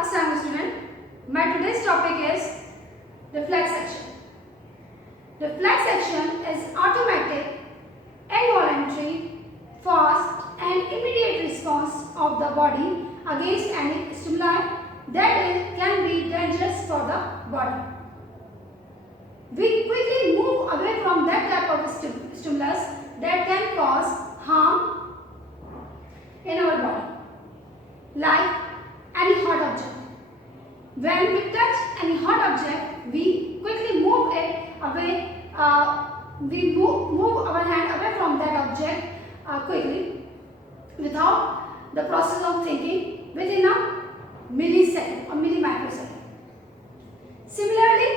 Assalamu student. My today's topic is reflex action. Reflex action is automatic, involuntary, fast and immediate response of the body against any stimuli that can be dangerous for the body. We quickly move away from that type of stimulus that can cause harm in our body, like any hot object. When we touch any hot object, we quickly move it away. We move our hand away from that object quickly without the process of thinking within a millisecond or millimicrosecond. Similarly,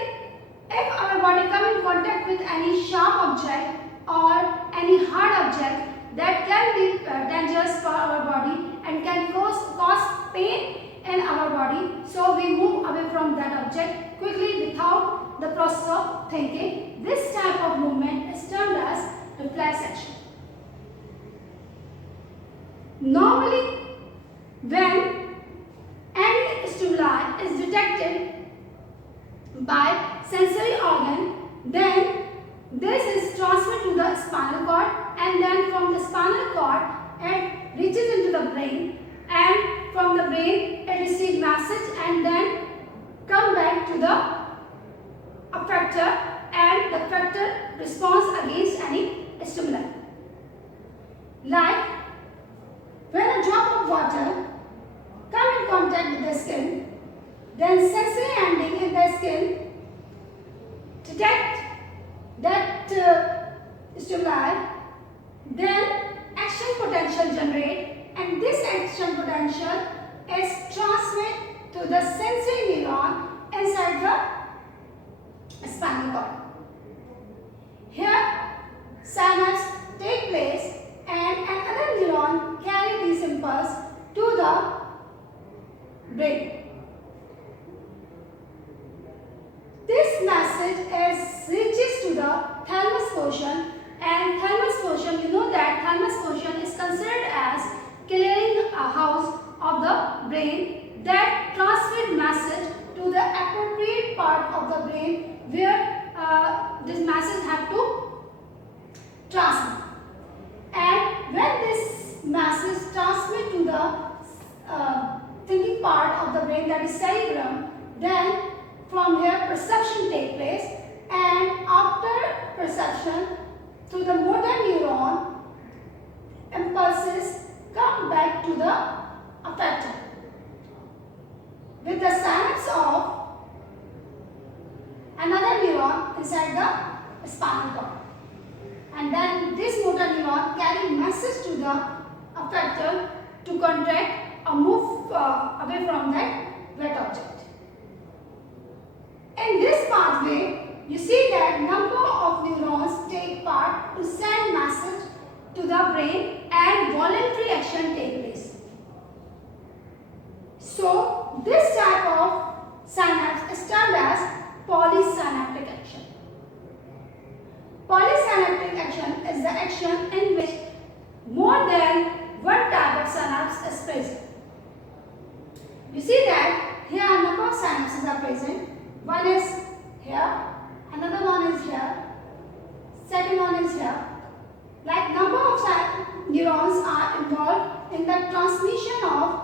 if our body comes in contact with any sharp object or any hard object that can be dangerous for our body and can cause pain in our body, so we move away from that object quickly without the process of thinking. This type of movement is termed as reflex action. Normally, when any stimuli is detected by sensory organ, then this is transmitted to the spinal cord, and then from the spinal cord it reaches into the brain, and from the brain it receives message and then come back to the effector, and the effector responds against any stimuli. Like when a drop of water comes in contact with the skin, then sensory ending in the skin detect that stimuli, then action potential generate, and this action potential is transmitted to the sensory neuron inside the spinal cord. Here synapse take place and another neuron carry these impulse to the brain. This message reaches to the thalamus portion, and thalamus portion, you know that thalamus portion is considered as clearing house of the brain that transmit message to the appropriate part of the brain where this message have to transmit. And when this message transmit to the thinking part of the brain, that is cerebrum, then from here perception take place, and after perception to the motor neuron, impulses come back to the effector with the synapse of another neuron inside the spinal cord, and then this motor neuron carry message to the effector to contract or move away from that wet object. In this pathway, you see that number of neurons take part to send message to the brain and voluntary action take place. So, this type of synapse is termed as polysynaptic action. Polysynaptic action is the action in which more than one type of synapse is present. You see that here a number of synapses are present. One is here, another one is here, second one is here. Like number of neurons are involved in the transmission of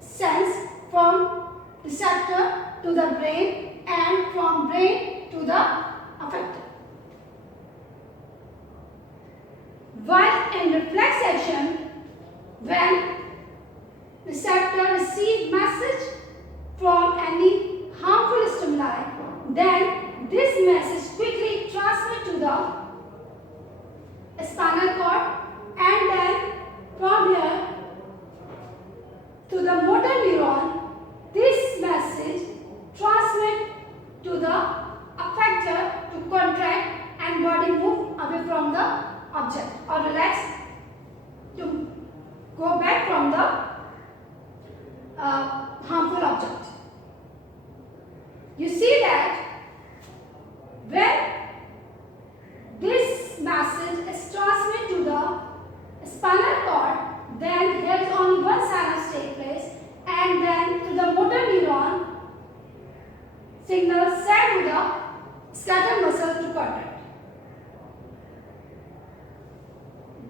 sense from receptor to the brain and from brain to the effector. While in reflex action, when receptor receive message from any harmful stimuli, then this message quickly transmit to the spinal cord, and then from here to the motor neuron, this message transmit to the effector to contract and body move away from the object or relax to go back from the harmful object. You see that when this message is transmitted to the spinal cord, then here is only one synapse skeletal muscle to contract.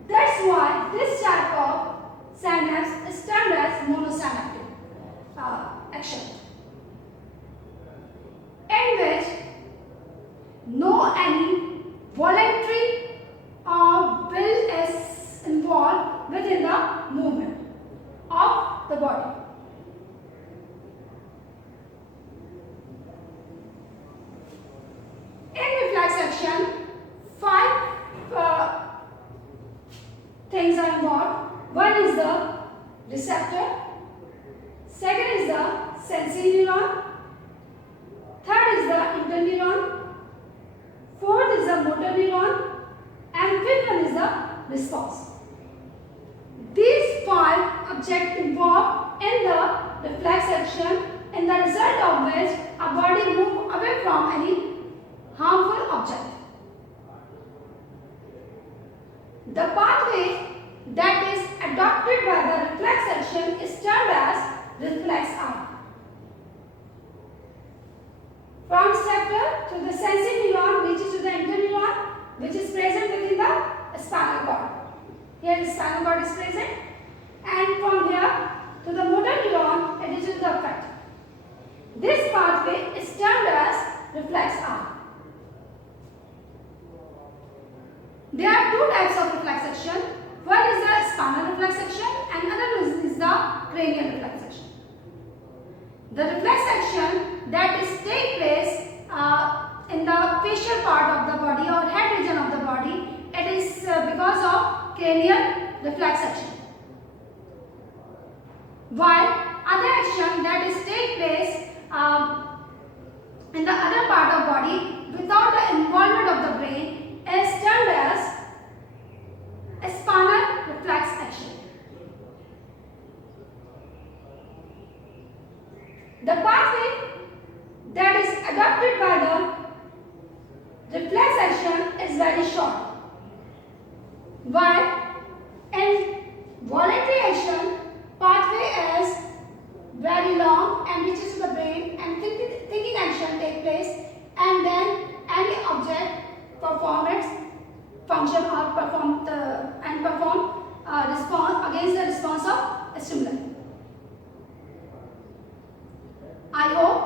That's why this type of synapse is termed as monosynaptic action, in which no any voluntary will is involved within the movement of the body. In reflex action, 5 things are involved. One is the receptor, second is the sensory neuron, third is the interneuron, fourth is the motor neuron, and fifth one is the response. These 5 objects involved in the reflex action, in the result of which our body moves away from any harmful object. The pathway that is adopted by the reflex action is termed as reflex arc. From receptor to the sensory neuron reaches to the interneuron, which is present within the spinal cord. Here the spinal cord is present, and from here to the motor neuron it is in the effect. This pathway is termed as reflex arc. There are 2 types of reflex action. One is the spinal reflex action and another is the cranial reflex action. The reflex action that is take place in the facial part of the body or head region of the body, it is because of cranial reflex action. While other action that is take place in the other part of body without the involvement of the brain is termed as a spinal reflex action. The pathway that is adopted by the reflex action is very short, while in voluntary action pathway is very long and reaches to the brain, and thinking action take place, and then any object perform its function or perform response against the response of a stimuli. I hope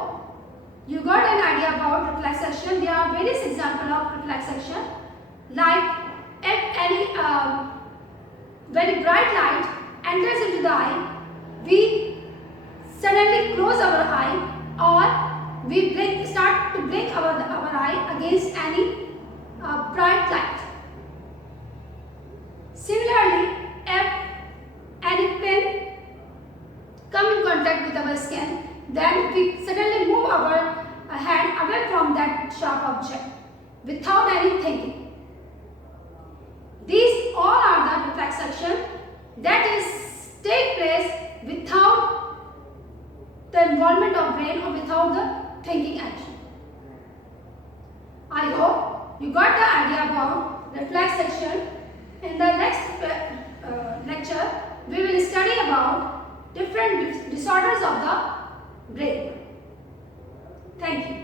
you got an idea about reflex action. There are various examples of reflex action, like if any very bright light enters into the eye, we suddenly close our eye, or we start to blink our eye against any bright light. Similarly, if any pin come in contact with our skin, then we suddenly move our hand away from that sharp object without any thinking. These all are the reflex action that is take place without the involvement of brain or without the thinking action. I hope you got the idea about reflex action. In the next lecture, we will study about different disorders of the brain. Thank you.